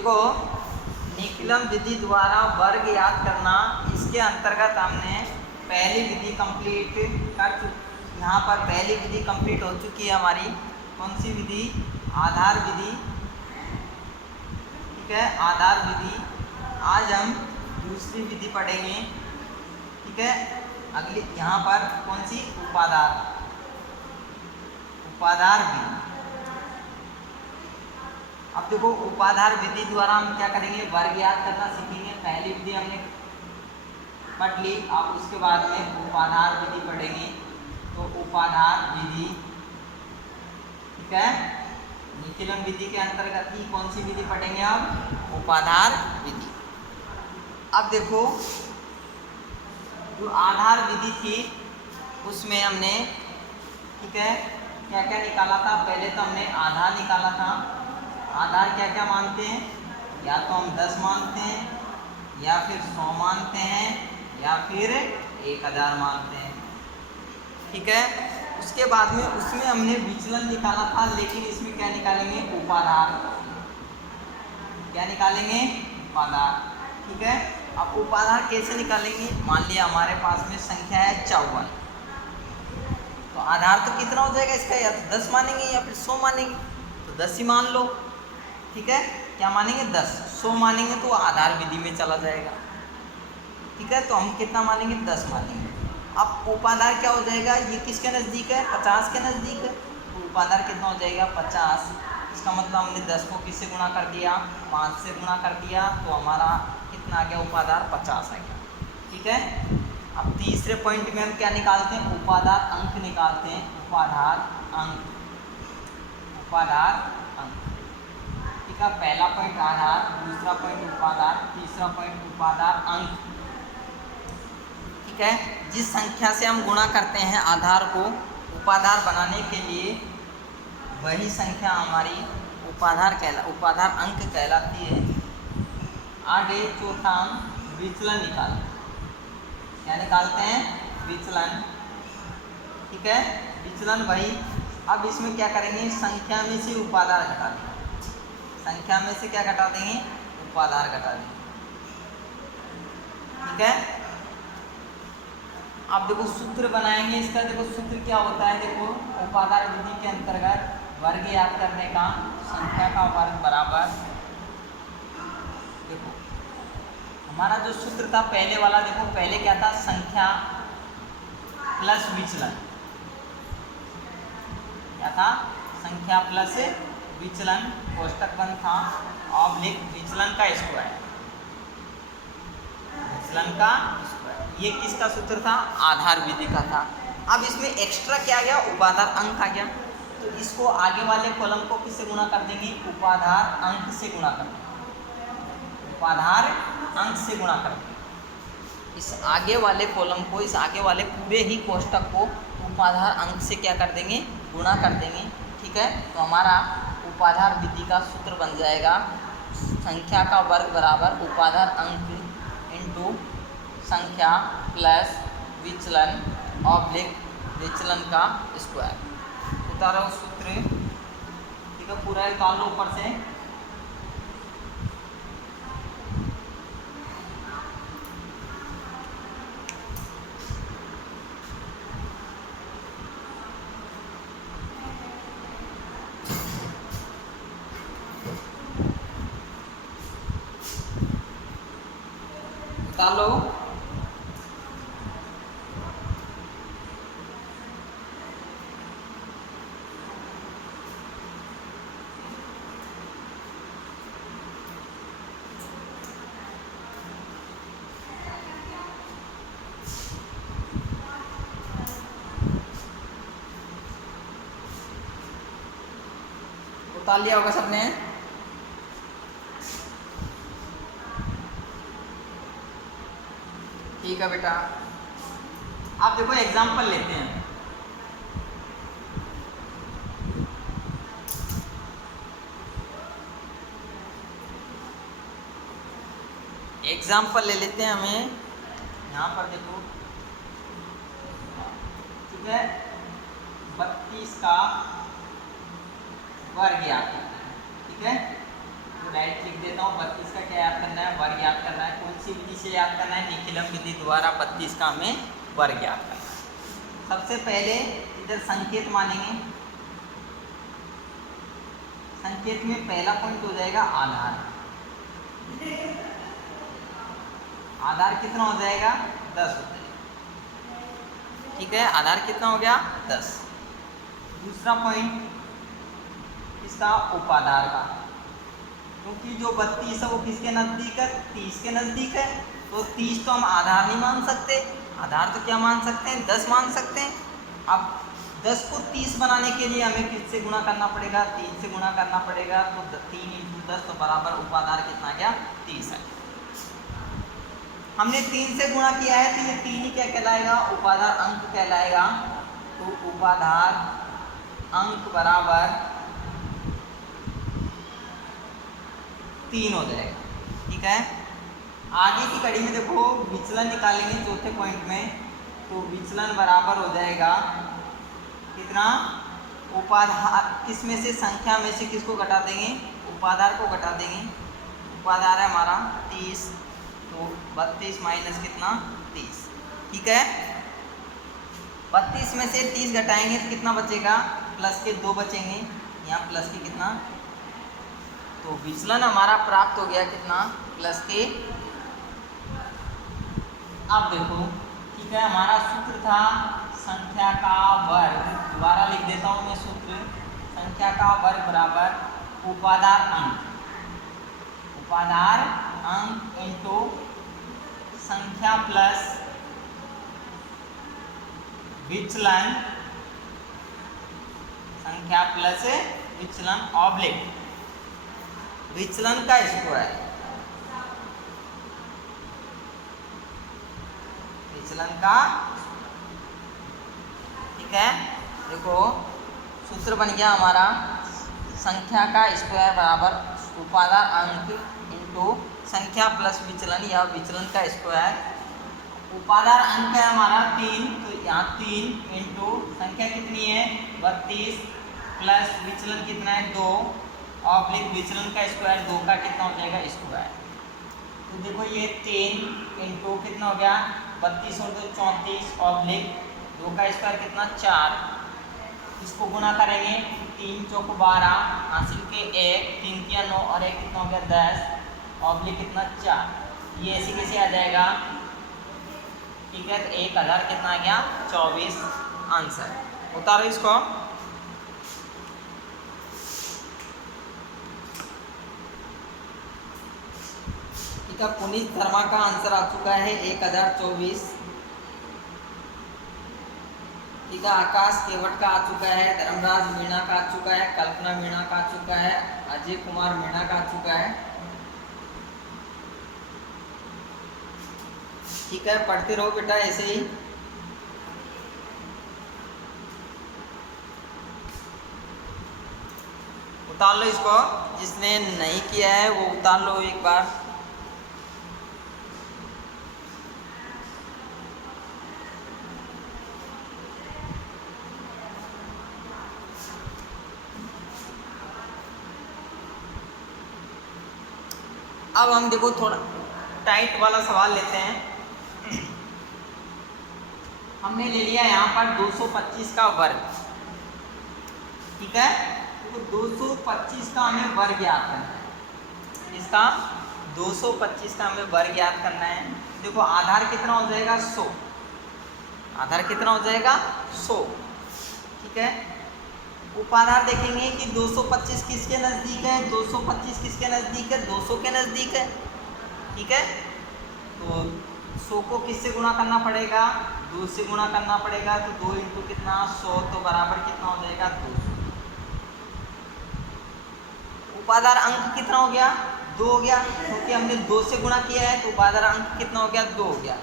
देखो निकलम विधि द्वारा वर्ग याद करना, इसके अंतर्गत हमने पहली विधि कंप्लीट कर चुकी। यहाँ पर पहली विधि कंप्लीट हो चुकी है हमारी। कौन सी विधि? आधार विधि। ठीक है, आधार विधि। आज हम दूसरी विधि पढ़ेंगे। ठीक है, अगली यहाँ पर कौन सी? उपाधार। उपाधार विधि। अब देखो उपाधार विधि द्वारा हम क्या करेंगे? वर्ग याद करना सीखेंगे। पहली विधि हमने पढ़ ली, अब उसके बाद में उपाधार विधि पढ़ेंगे। तो उपाधार विधि, ठीक है, निकलन विधि के अंतर्गत ही कौन सी विधि पढ़ेंगे? अब उपाधार विधि। अब देखो जो आधार विधि थी उसमें हमने, ठीक है, क्या क्या निकाला था? पहले तो हमने आधार निकाला था। आधार क्या क्या मानते हैं? या तो हम 10 मानते हैं, या फिर 100 मानते हैं, या फिर 1000 मानते हैं। ठीक है, उसके बाद में उसमें हमने विचलन निकाला था, लेकिन इसमें क्या निकालेंगे? उपाधार। क्या निकालेंगे? उपाधार। ठीक है, अब उपाधार कैसे निकालेंगे? मान लिया हमारे पास में संख्या है 54, तो आधार तो कितना हो जाएगा इसका? या तो 10 मानेंगे या फिर 100 मानेंगे, तो 10 ही मान लो। ठीक है, क्या मानेंगे? 10। 100 मानेंगे तो आधार विधि में चला जाएगा। ठीक है, तो हम कितना मानेंगे? 10 मानेंगे। अब उपाधार क्या हो जाएगा? ये किसके नज़दीक है? 50 के नज़दीक है। तो उपाधार कितना हो जाएगा? 50। इसका मतलब हमने 10 को किससे गुणा कर दिया? 5 से गुणा कर दिया, तो हमारा कितना आ गया? उपाधार 50 आ गया। ठीक है, अब तीसरे पॉइंट में हम क्या निकालते हैं? उपाधार अंक निकालते हैं। उपाधार अंक। उपाधार अंक। ठीक है, पहला पॉइंट आधार, दूसरा पॉइंट उपाधार, तीसरा पॉइंट उपाधार अंक। ठीक है, जिस संख्या से हम गुणा करते हैं आधार को उपाधार बनाने के लिए, वही संख्या हमारी उपाधार अंक कहलाती है। आगे चौथा विचलन निकालते हैं। क्या निकालते हैं? विचलन। ठीक है, विचलन वही। अब इसमें क्या करेंगे? संख्या में से उपाधार घटा देंगे। संख्या में से क्या घटा देंगे? उपाधार घटा देंगे। ठीक है, अब देखो सूत्र बनाएंगे इसका। देखो सूत्र क्या होता है? देखो उपाधार विधि के अंतर्गत वर्ग याद करने का, संख्या का वर्ग बराबर, देखो हमारा जो सूत्र था पहले वाला, देखो पहले क्या था? संख्या प्लस विचलन। क्या था? संख्या प्लस विचलन, कोष्टक बंद था, ऑब्लिक विचलन का स्क्वायर। विचलन का स्क्वायर, ये किसका सूत्र था? आधार विधि का था। अब इसमें एक्स्ट्रा क्या गया? उपाधार अंक आ गया। तो इसको आगे वाले कॉलम को किससे गुणा कर देंगे? उपाधार अंक से गुणा कर देंगे। उपाधार अंक से गुणा कर देंगे। इस आगे वाले कॉलम को, इस आगे वाले पूरे ही कोष्टक को उपाधार अंक से क्या कर देंगे? गुणा कर देंगे। ठीक है, तो हमारा उपाधार विधि का सूत्र बन जाएगा संख्या का वर्ग बराबर उपाधार अंक इंटू संख्या प्लस विचलन ऑब्लिक विचलन का स्क्वायर। उतारो सूत्र। ठीक है, पूरा निकाल लो ऊपर से। उतार लो। उतार लिया होगा सबने। ठीक है बेटा, आप देखो एग्जाम्पल लेते हैं। एग्जाम्पल ले लेते हैं हमें। यहाँ पर देखो, ठीक है, 32 का वर्ग याद करना है। ठीक है, तो डायरेक्ट लिख देता देता हूँ। 32 का क्या याद करना है? वर्ग याद करना है। कौन सी विधि से याद करना है? निखिलम विधि द्वारा 32 का हमें वर्ग याद करना है। सबसे पहले इधर संकेत मानेंगे। संकेत में पहला पॉइंट हो जाएगा आधार। आधार कितना हो जाएगा? 10 हो जाएगा। ठीक है, आधार कितना हो गया? 10। दूसरा पॉइंट इसका उपाधार का, क्योंकि जो 32 है वो किसके नजदीक है? 30 के नजदीक है। तो 30 तो हम आधार नहीं मान सकते, आधार तो क्या मान सकते हैं? 10 मान सकते हैं। अब 10 को 30 बनाने के लिए हमें किससे गुणा करना पड़ेगा? 3 से गुणा करना पड़ेगा। तो 3 × 10 तो बराबर उपाधार कितना गया? 30 है। हमने 3 से गुणा किया है तो ये 3 ही क्या कहलाएगा? उपाधार अंक कहलाएगा। तो उपाधार अंक बराबर 3 हो जाएगा। ठीक है, आगे की कड़ी में देखो विचलन निकालेंगे चौथे पॉइंट में। तो विचलन बराबर हो जाएगा कितना? उपाधार किस में से? संख्या में से किसको घटा देंगे? उपाधार को घटा देंगे। उपाधार है हमारा 30, तो 32 माइनस कितना? 30। ठीक है, 32 में से 30 घटाएंगे तो कितना बचेगा? प्लस के 2 बचेंगे। यहाँ प्लस के कितना? तो विचलन हमारा प्राप्त हो गया कितना? प्लस के। अब देखो, ठीक है, हमारा सूत्र था संख्या का वर्ग। दोबारा लिख देता हूँ मैं सूत्र। संख्या का वर्ग बराबर उपाधार अंक, उपाधार अंक इंटू संख्या प्लस विचलन, संख्या प्लस विचलन ऑब्लिक विचलन का स्क्वायर, विचलन का। ठीक है, देखो सूत्र बन गया हमारा संख्या का स्क्वायर बराबर उपाधार अंक इंटू संख्या प्लस विचलन या विचलन का स्क्वायर। उपाधार अंक है हमारा 3, तो यहाँ 3 इंटू संख्या कितनी है? 32 प्लस विचलन कितना है? 2 ऑब्लिक विचलन का स्क्वायर। 2 का कितना हो जाएगा? स्क्वायर। तो देखो ये 3 इंटू कितना हो गया? 32 और 2 34 ऑब्लिक 2 का स्क्वायर कितना? 4। इसको गुना करेंगे 3 चौक 12 हासिल के 1, 3 किया 9 और 1 कितना हो गया? 10 ऑब्लिक कितना? 4। ये ऐसे कैसे आ जाएगा? ठीक है, तो 1000 कितना आ गया? 24 आंसर। उतारो इसको। ठीक है, पुनीत शर्मा का आंसर आ चुका है 1024। ठीक है, आकाश केवट का आ चुका है, धर्मराज मीणा का आ चुका है, कल्पना मीणा का आ चुका है, अजय कुमार मीणा का आ चुका है। ठीक है, पढ़ते रहो बेटा ऐसे ही। उतार लो इसको, जिसने नहीं किया है वो उतार लो एक बार। अब हम देखो थोड़ा टाइट वाला सवाल लेते हैं। हमने ले लिया यहाँ पर 225 का वर्ग। ठीक है, तो 225 का हमें वर्ग याद करना है। इसका 225 का हमें वर्ग याद करना है। देखो आधार कितना हो जाएगा? 100। आधार कितना हो जाएगा? 100। ठीक है, उपाधार देखेंगे कि 225 किसके नज़दीक है? 225 किसके नज़दीक है? 200 के नज़दीक है। ठीक है, तो 100 को किससे गुणा करना पड़ेगा? 2 से गुणा करना पड़ेगा। तो 2 इंटू कितना? 100, तो बराबर कितना हो जाएगा? 200। उपाधार अंक कितना हो गया? 2 हो गया, क्योंकि हमने 2 से गुणा किया है। तो उपाधार अंक कितना हो गया? 2 हो गया।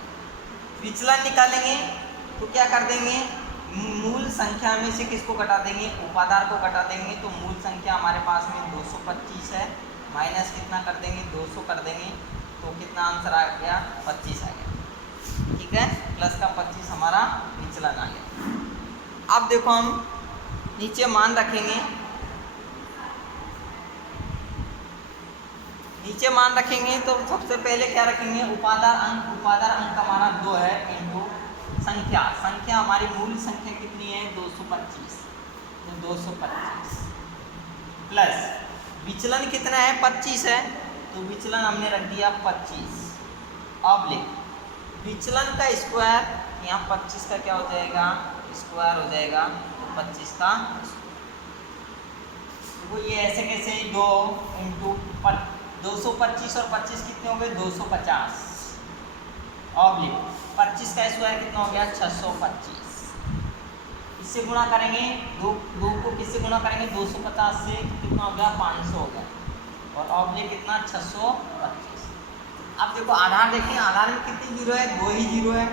विचलन निकालेंगे तो क्या कर देंगे? मूल संख्या में से किसको घटा देंगे? उपाधार को घटा देंगे। तो मूल संख्या हमारे पास में 225 है, माइनस कितना कर देंगे? 200 कर देंगे। तो कितना आंसर आ गया? 25 आ गया। ठीक है, प्लस का 25 हमारा विचलन आ गया। अब देखो हम नीचे मान रखेंगे, नीचे मान रखेंगे तो सबसे पहले क्या रखेंगे, उपाधार अंक हमारा 2 है इंटू संख्या हमारी मूल संख्या कितनी है 225, तो 225 प्लस विचलन कितना है 25 है, तो विचलन हमने रख दिया 25 ऑब्लिक विचलन का स्क्वायर, यहाँ 25 का क्या हो जाएगा स्क्वायर हो जाएगा, तो 25 का देखो ये ऐसे कैसे 2 इंटू 225 और 25 कितने हो गए 250 ऑब्लिक 25 का स्क्वायर कितना हो गया 625, इससे गुणा करेंगे दो को किससे गुणा करेंगे 250 से, कितना हो गया 500 हो गया, और ऑब्लिक कितना 625। अब देखो आधार देखें, आधार में कितनी जीरो है 2 ही जीरो है,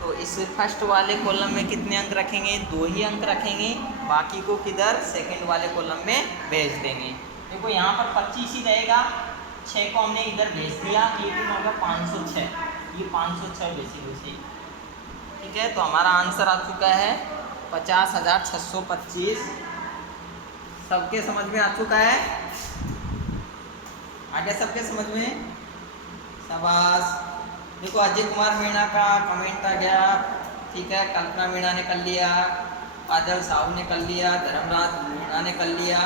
तो इस फर्स्ट वाले कॉलम में कितने अंक रखेंगे 2 ही अंक रखेंगे, बाकी को किधर सेकंड वाले कॉलम में भेज देंगे। देखो यहाँ पर 25 ही रहेगा, 6 को हमने इधर भेज दिया, ये कितना होगा 506, ये 506 बेसिकली ठीक है। तो हमारा आंसर आ चुका है 50,625। सबके समझ में आ चुका है, आ गया सबके समझ में, शाबाश। देखो अजय कुमार मीणा का कमेंट आ गया, ठीक है, कल्पना मीणा ने कर लिया, काजल साहू ने कर लिया, धर्मराज मीणा ने कर लिया,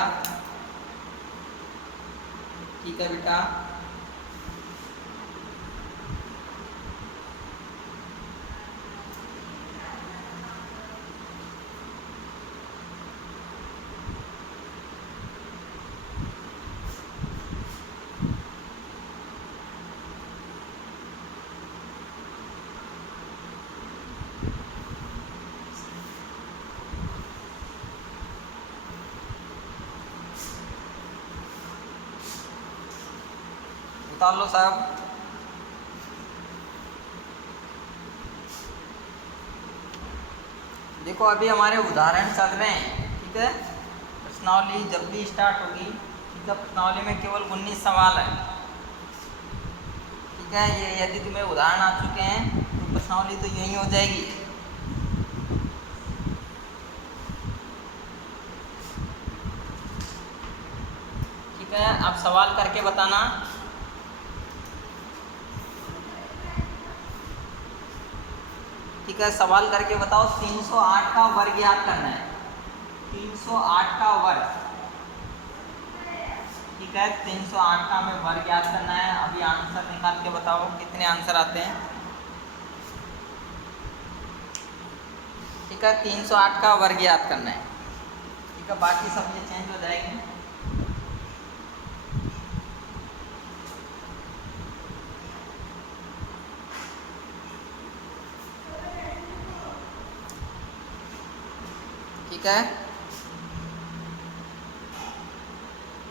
ठीक है बेटा। उतार लो साहब। देखो अभी हमारे उदाहरण चल रहे हैं, ठीक है। प्रश्नावली जब भी स्टार्ट होगी, ठीक है, प्रश्नावली में केवल 19 सवाल है, ठीक है। ये यदि तुम्हें उदाहरण आ चुके हैं तो प्रश्नावली तो यही हो जाएगी। ठीक है, आप सवाल करके बताना। ठीक है, सवाल करके बताओ। 308 का वर्ग याद करना है, 308 का वर्ग, ठीक है, 308 का हमें वर्ग याद करना है। अभी आंसर निकाल के बताओ कितने आंसर आते हैं। ठीक है, 308 का वर्ग याद करना है, ठीक है, बाकी सब ये चेंज हो जाएंगे। ठीक है।